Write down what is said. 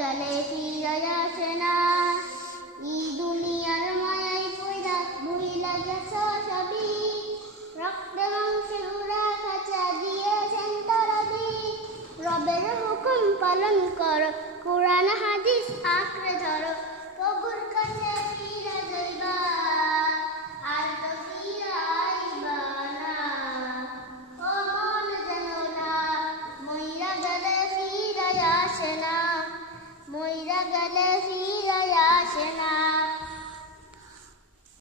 গেলে ফিরে আসে না। এই দুনিয়ার মায়াই পয়দা ভুইলা গেছ সবই, রক্তে মাংসে উড়া খাঁচা দিয়েছেন তরবি। রবের হুকুম পালন করো, কোরআন হাদিস আঁকড়ে ধরো।